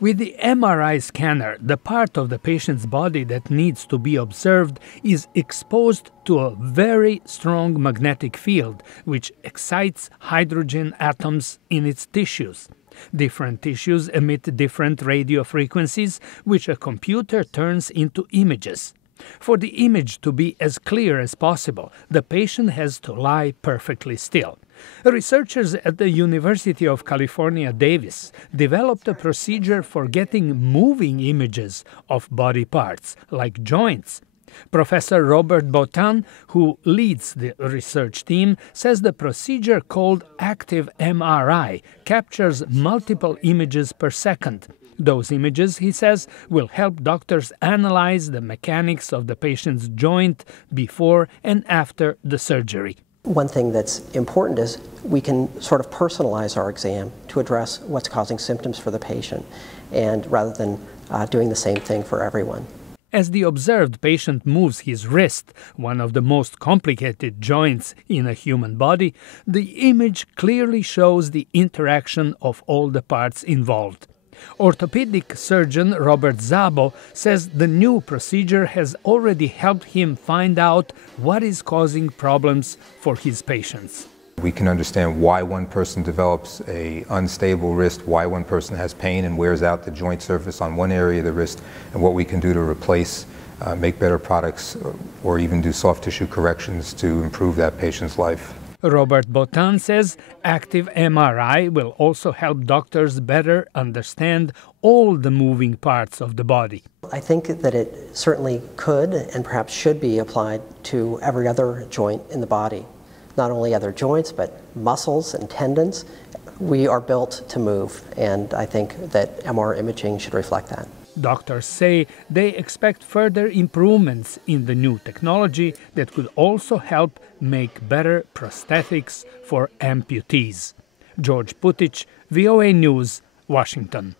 With the MRI scanner, the part of the patient's body that needs to be observed is exposed to a very strong magnetic field, which excites hydrogen atoms in its tissues. Different tissues emit different radio frequencies, which a computer turns into images. For the image to be as clear as possible, the patient has to lie perfectly still. Researchers at the University of California, Davis developed a procedure for getting moving images of body parts, like joints. Professor Robert Botan, who leads the research team, says the procedure called active MRI captures multiple images per second. Those images, he says, will help doctors analyze the mechanics of the patient's joint before and after the surgery. One thing that's important is we can sort of personalize our exam to address what's causing symptoms for the patient, and rather than doing the same thing for everyone. As the observed patient moves his wrist, one of the most complicated joints in a human body, the image clearly shows the interaction of all the parts involved. Orthopedic surgeon Robert Szabo says the new procedure has already helped him find out what is causing problems for his patients. We can understand why one person develops an unstable wrist, why one person has pain and wears out the joint surface on one area of the wrist, and what we can do to replace, make better products, or even do soft tissue corrections to improve that patient's life. Robert Botan says active MRI will also help doctors better understand all the moving parts of the body. I think that it certainly could and perhaps should be applied to every other joint in the body. Not only other joints, but muscles and tendons. We are built to move, and I think that MR imaging should reflect that. Doctors say they expect further improvements in the new technology that could also help make better prosthetics for amputees. George Putic, VOA News, Washington.